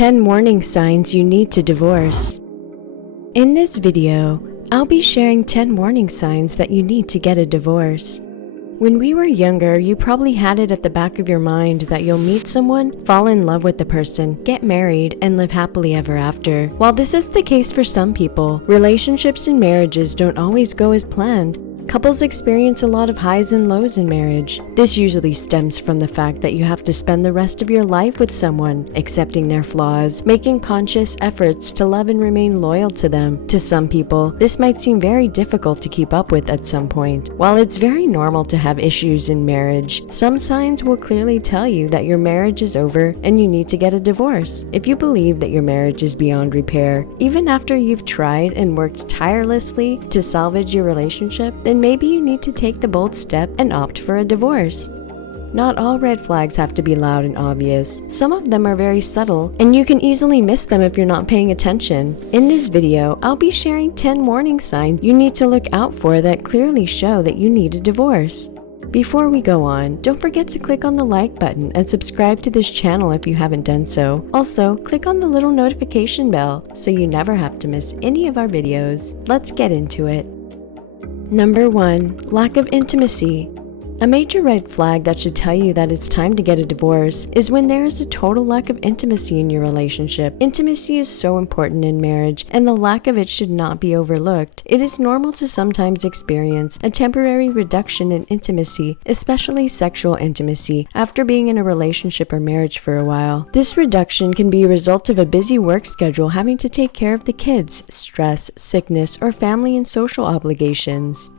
10 warning signs you need to divorce. In this video, I'll be sharing 10 warning signs that you need to get a divorce. When we were younger, you probably had it at the back of your mind that you'll meet someone, fall in love with the person, get married, and live happily ever after. While this is the case for some people, relationships and marriages don't always go as planned. Couples experience a lot of highs and lows in marriage. This usually stems from the fact that you have to spend the rest of your life with someone, accepting their flaws, making conscious efforts to love and remain loyal to them. To some people, this might seem very difficult to keep up with at some point. While it's very normal to have issues in marriage, some signs will clearly tell you that your marriage is over and you need to get a divorce. If you believe that your marriage is beyond repair, even after you've tried and worked tirelessly to salvage your relationship, then maybe you need to take the bold step and opt for a divorce. Not all red flags have to be loud and obvious. Some of them are very subtle, and you can easily miss them if you're not paying attention. In this video, I'll be sharing 10 warning signs you need to look out for that clearly show that you need a divorce. Before we go on, don't forget to click on the like button and subscribe to this channel if you haven't done so. Also, click on the little notification bell so you never have to miss any of our videos. Let's get into it. Number 1. Lack of intimacy. A major red flag that should tell you that it's time to get a divorce is when there is a total lack of intimacy in your relationship. Intimacy is so important in marriage, and the lack of it should not be overlooked. It is normal to sometimes experience a temporary reduction in intimacy, especially sexual intimacy, after being in a relationship or marriage for a while. This reduction can be a result of a busy work schedule, having to take care of the kids, stress, sickness, or family and social obligations.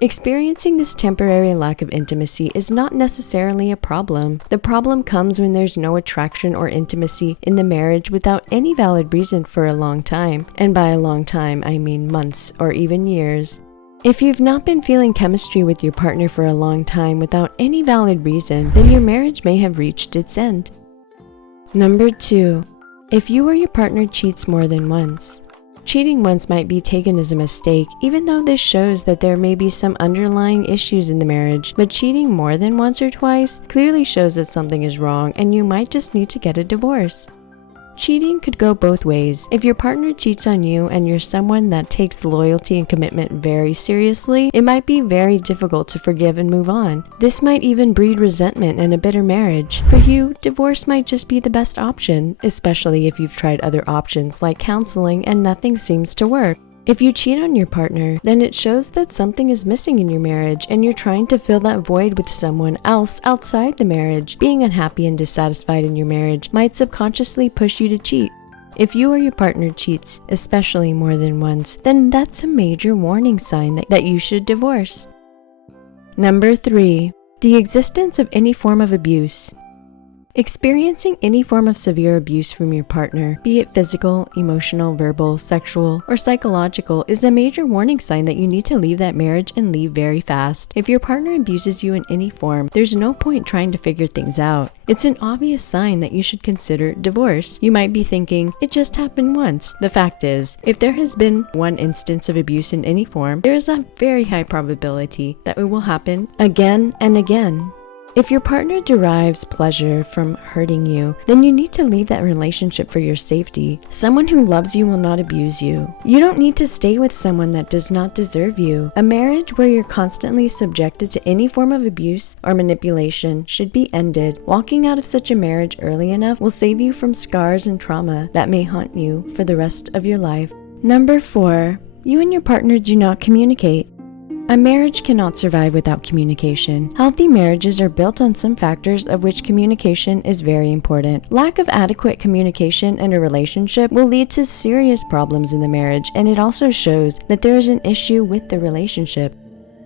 Experiencing this temporary lack of intimacy is not necessarily a problem. The problem comes when there's no attraction or intimacy in the marriage without any valid reason for a long time. And by a long time, I mean months or even years. If you've not been feeling chemistry with your partner for a long time without any valid reason, then your marriage may have reached its end. Number 2. If you or your partner cheats more than once. Cheating once might be taken as a mistake, even though this shows that there may be some underlying issues in the marriage, but cheating more than once or twice clearly shows that something is wrong and you might just need to get a divorce. Cheating could go both ways. If your partner cheats on you and you're someone that takes loyalty and commitment very seriously, it might be very difficult to forgive and move on. This might even breed resentment and a bitter marriage. For you, divorce might just be the best option, especially if you've tried other options like counseling and nothing seems to work. If you cheat on your partner, then it shows that something is missing in your marriage and you're trying to fill that void with someone else outside the marriage. Being unhappy and dissatisfied in your marriage might subconsciously push you to cheat. If you or your partner cheats, especially more than once, then that's a major warning sign that you should divorce. Number 3. The existence of any form of abuse. Experiencing any form of severe abuse from your partner, be it physical, emotional, verbal, sexual, or psychological, is a major warning sign that you need to leave that marriage and leave very fast. If your partner abuses you in any form, there's no point trying to figure things out. It's an obvious sign that you should consider divorce. You might be thinking, it just happened once. The fact is, if there has been one instance of abuse in any form, there is a very high probability that it will happen again and again. If your partner derives pleasure from hurting you, then you need to leave that relationship for your safety. Someone who loves you will not abuse you. You don't need to stay with someone that does not deserve you. A marriage where you're constantly subjected to any form of abuse or manipulation should be ended. Walking out of such a marriage early enough will save you from scars and trauma that may haunt you for the rest of your life. Number 4. You and your partner do not communicate. A marriage cannot survive without communication. Healthy marriages are built on some factors of which communication is very important. Lack of adequate communication in a relationship will lead to serious problems in the marriage, and it also shows that there is an issue with the relationship.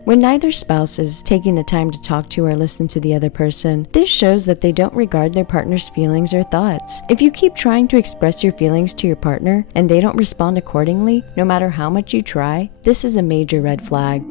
When neither spouse is taking the time to talk to or listen to the other person, this shows that they don't regard their partner's feelings or thoughts. If you keep trying to express your feelings to your partner and they don't respond accordingly, no matter how much you try, this is a major red flag.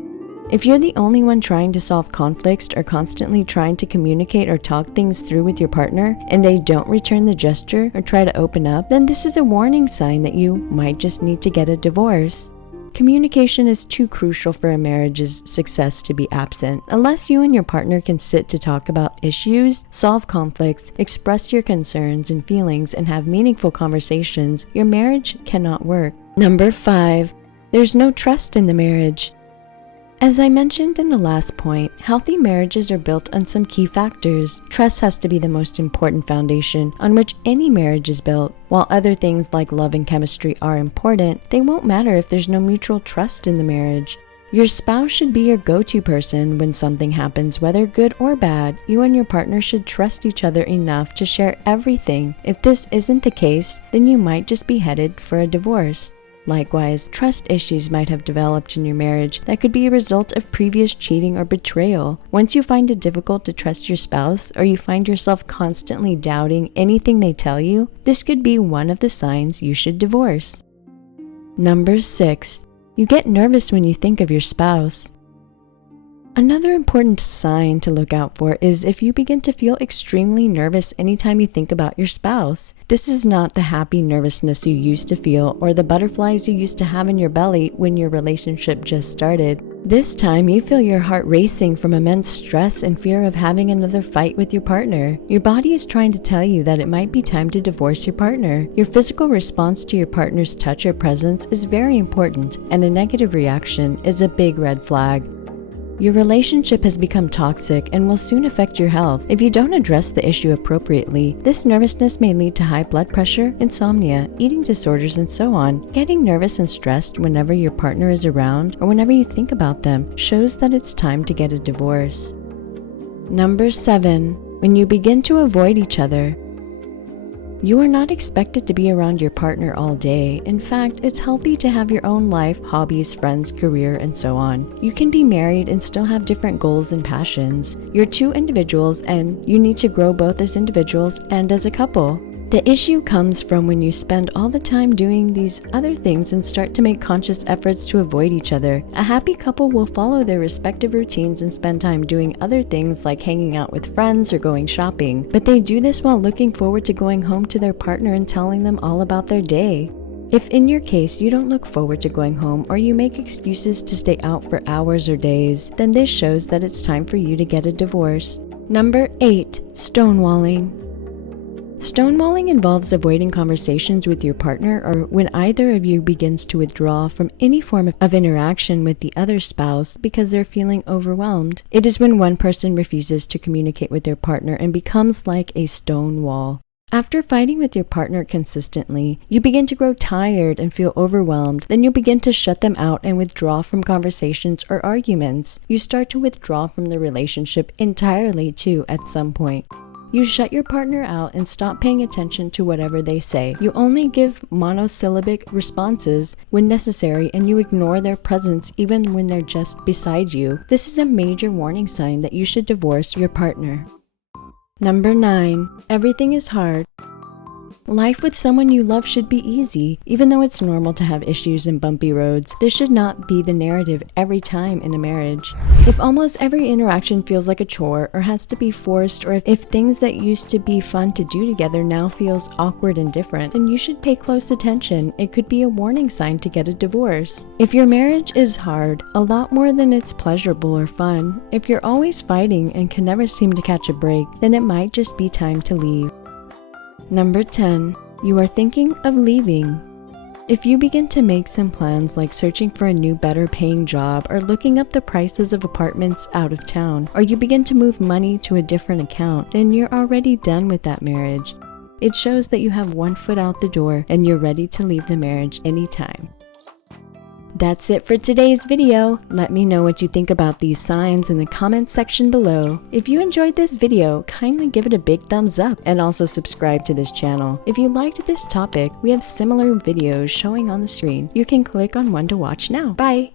If you're the only one trying to solve conflicts or constantly trying to communicate or talk things through with your partner and they don't return the gesture or try to open up, then this is a warning sign that you might just need to get a divorce. Communication is too crucial for a marriage's success to be absent. Unless you and your partner can sit to talk about issues, solve conflicts, express your concerns and feelings, and have meaningful conversations, your marriage cannot work. Number 5. There's no trust in the marriage. As I mentioned in the last point, healthy marriages are built on some key factors. Trust has to be the most important foundation on which any marriage is built. While other things like love and chemistry are important, they won't matter if there's no mutual trust in the marriage. Your spouse should be your go-to person when something happens, whether good or bad. You and your partner should trust each other enough to share everything. If this isn't the case, then you might just be headed for a divorce. Likewise, trust issues might have developed in your marriage that could be a result of previous cheating or betrayal. Once you find it difficult to trust your spouse, or you find yourself constantly doubting anything they tell you, this could be one of the signs you should divorce. Number 6. You get nervous when you think of your spouse. Another important sign to look out for is if you begin to feel extremely nervous anytime you think about your spouse. This is not the happy nervousness you used to feel or the butterflies you used to have in your belly when your relationship just started. This time you feel your heart racing from immense stress and fear of having another fight with your partner. Your body is trying to tell you that it might be time to divorce your partner. Your physical response to your partner's touch or presence is very important, and a negative reaction is a big red flag. Your relationship has become toxic and will soon affect your health. If you don't address the issue appropriately, this nervousness may lead to high blood pressure, insomnia, eating disorders, and so on. Getting nervous and stressed whenever your partner is around or whenever you think about them shows that it's time to get a divorce. Number 7. When you begin to avoid each other. You are not expected to be around your partner all day. In fact, it's healthy to have your own life, hobbies, friends, career, and so on. You can be married and still have different goals and passions. You're two individuals and you need to grow both as individuals and as a couple. The issue comes from when you spend all the time doing these other things and start to make conscious efforts to avoid each other. A happy couple will follow their respective routines and spend time doing other things like hanging out with friends or going shopping, but they do this while looking forward to going home to their partner and telling them all about their day. If in your case you don't look forward to going home or you make excuses to stay out for hours or days, then this shows that it's time for you to get a divorce. Number 8. Stonewalling. Stonewalling involves avoiding conversations with your partner or when either of you begins to withdraw from any form of interaction with the other spouse because they're feeling overwhelmed. It is when one person refuses to communicate with their partner and becomes like a stone wall. After fighting with your partner consistently, you begin to grow tired and feel overwhelmed. Then you'll begin to shut them out and withdraw from conversations or arguments. You start to withdraw from the relationship entirely too at some point. You shut your partner out and stop paying attention to whatever they say. You only give monosyllabic responses when necessary and you ignore their presence even when they're just beside you. This is a major warning sign that you should divorce your partner. Number 9. Everything is hard. Life with someone you love should be easy. Even though it's normal to have issues and bumpy roads, this should not be the narrative every time in a marriage. If almost every interaction feels like a chore or has to be forced, or if things that used to be fun to do together now feels awkward and different, then you should pay close attention. It could be a warning sign to get a divorce. If your marriage is hard, a lot more than it's pleasurable or fun, if you're always fighting and can never seem to catch a break, then it might just be time to leave. Number 10. You are thinking of leaving. If you begin to make some plans like searching for a new better paying job or looking up the prices of apartments out of town, or you begin to move money to a different account, then you're already done with that marriage. It shows that you have one foot out the door and you're ready to leave the marriage anytime. That's it for today's video. Let me know what you think about these signs in the comments section below. If you enjoyed this video, kindly give it a big thumbs up and also subscribe to this channel. If you liked this topic, we have similar videos showing on the screen. You can click on one to watch now. Bye!